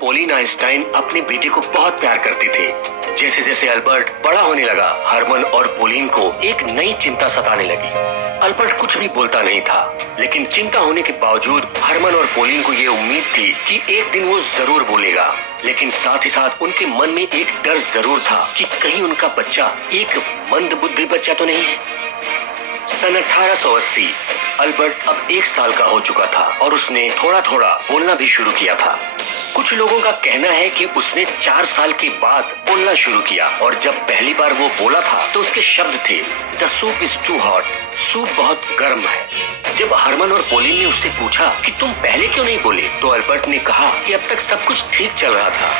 Pollen Einstein अपने बेटे को बहुत प्यार करते थे। जैसे जैसे अल्बर्ट बड़ा होने लगा, हरमन और पोलिन को एक नई चिंता सताने लगी। अल्बर्ट कुछ भी बोलता नहीं था, लेकिन चिंता होने के बावजूद हरमन और पोलिन को ये उम्मीद थी कि एक दिन वो जरूर बोलेगा। लेकिन साथ ही साथ उनके मन में एक डर जरूर था कि कहीं उनका बच्चा एक मंदबुद्धि बच्चा तो नहीं है। सन 1880 अल्बर्ट अब 1 साल का हो चुका था और उसने थोड़ा थोड़ा बोलना भी शुरू किया था। कुछ लोगों का कहना है कि उसने 4 साल के बाद बोलना शुरू किया और जब पहली बार वो बोला था तो उसके शब्द थे, the soup is too hot, soup बहुत गर्म है। जब हरमन और पोलिन ने उससे पूछा कि तुम पहले क्यों नहीं बोले, तो अल्बर्ट ने कहा कि अब तक सब कुछ ठीक चल रहा था।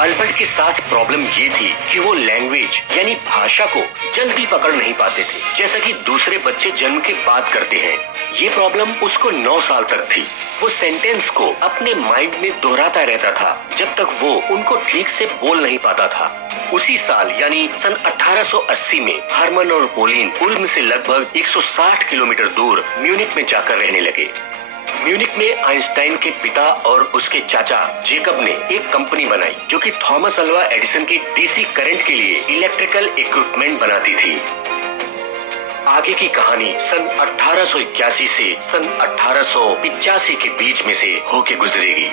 अल्बर्ट के साथ प्रॉब्लम ये थी कि वो लैंग्वेज यानी भाषा को जल्दी पकड़ नहीं पाते थे, जैसा कि दूसरे बच्चे जन्म के बाद करते हैं। ये प्रॉब्लम उसको 9 साल तक थी। वो सेंटेंस को अपने माइंड में दोहराता रहता था जब तक वो उनको ठीक से बोल नहीं पाता था। उसी साल यानी सन 1880 में हरमन और पोलिन उल्म से लगभग 160 किलोमीटर दूर म्यूनिक में जाकर रहने लगे। म्यूनिक में आइंस्टाइन के पिता और उसके चाचा जेकब ने एक कंपनी बनाई जो कि थॉमस अल्वा एडिसन के डीसी करंट के लिए इलेक्ट्रिकल इक्विपमेंट बनाती थी। आगे की कहानी सन 1881 से सन 1885 के बीच में से होके गुजरेगी।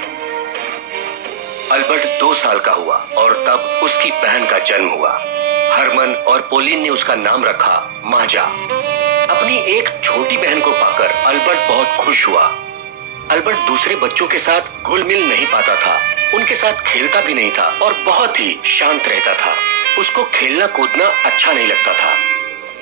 अल्बर्ट 2 साल का हुआ और तब उसकी बहन का जन्म हुआ। हरमन और पोलिन ने उसका नाम रखा माजा। अपनी एक छोटी बहन को पाकर अल्बर्ट बहुत खुश हुआ। अल्बर्ट दूसरे बच्चों के साथ घुल मिल नहीं पाता था, उनके साथ खेलता भी नहीं था और बहुत ही शांत रहता था। उसको खेलना कूदना अच्छा नहीं लगता था।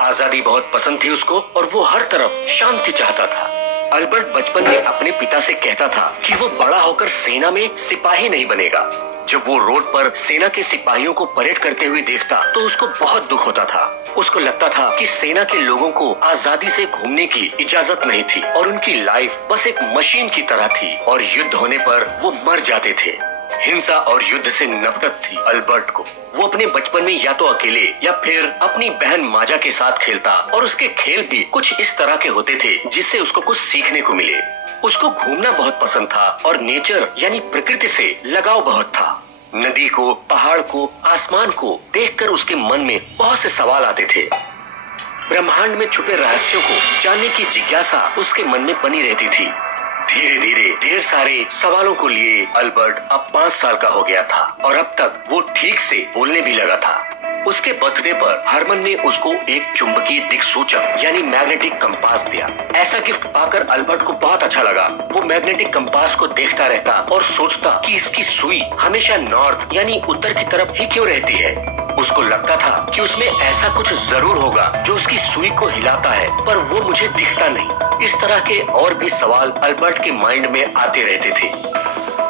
आजादी बहुत पसंद थी उसको और वो हर तरफ शांति चाहता था। अल्बर्ट बचपन में अपने पिता से कहता था कि वो बड़ा होकर सेना में सिपाही नहीं बनेगा। जब वो रोड पर सेना के सिपाहियों को परेड करते हुए देखता तो उसको बहुत दुख होता था। उसको लगता था कि सेना के लोगों को आजादी से घूमने की इजाजत नहीं थी और उनकी लाइफ बस एक मशीन की तरह थी और युद्ध होने पर वो मर जाते थे। हिंसा और युद्ध से नफरत थी अल्बर्ट को। वो अपने बचपन में या तो अकेले या फिर अपनी बहन माजा के साथ खेलता और उसके खेल भी कुछ इस तरह के होते थे जिससे उसको कुछ सीखने को मिले। उसको घूमना बहुत पसंद था और नेचर यानी प्रकृति से लगाव बहुत था। नदी को, पहाड़ को, आसमान को देखकर उसके मन में बहुत से सवाल आते थे। ब्रह्मांड में छुपे रहस्यों को जानने की जिज्ञासा उसके मन में बनी रहती थी। धीरे धीरे ढेर सारे सवालों को लिए अल्बर्ट अब 5 साल का हो गया था और अब तक वो ठीक से बोलने भी लगा था। उसके बर्थडे पर हरमन ने उसको एक चुंबकीय दिक्सूचक यानी मैग्नेटिक कंपास दिया। ऐसा गिफ्ट पाकर अल्बर्ट को बहुत अच्छा लगा। वो मैग्नेटिक कंपास को देखता रहता और सोचता कि इसकी सुई हमेशा नॉर्थ यानी उत्तर की तरफ ही क्यों रहती है। उसको लगता था कि उसमें ऐसा कुछ जरूर होगा जो उसकी सुई को हिलाता है, पर वो मुझे दिखता नहीं। इस तरह के और भी सवाल अल्बर्ट के माइंड में आते रहते थे।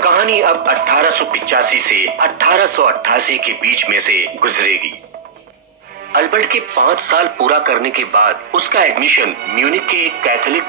कहानी अब 1885 से 1888 के बीच में से गुजरेगी। अल्बर्ट के 5 साल पूरा करने के बाद उसका एडमिशन म्यूनिक के एक कैथोलिक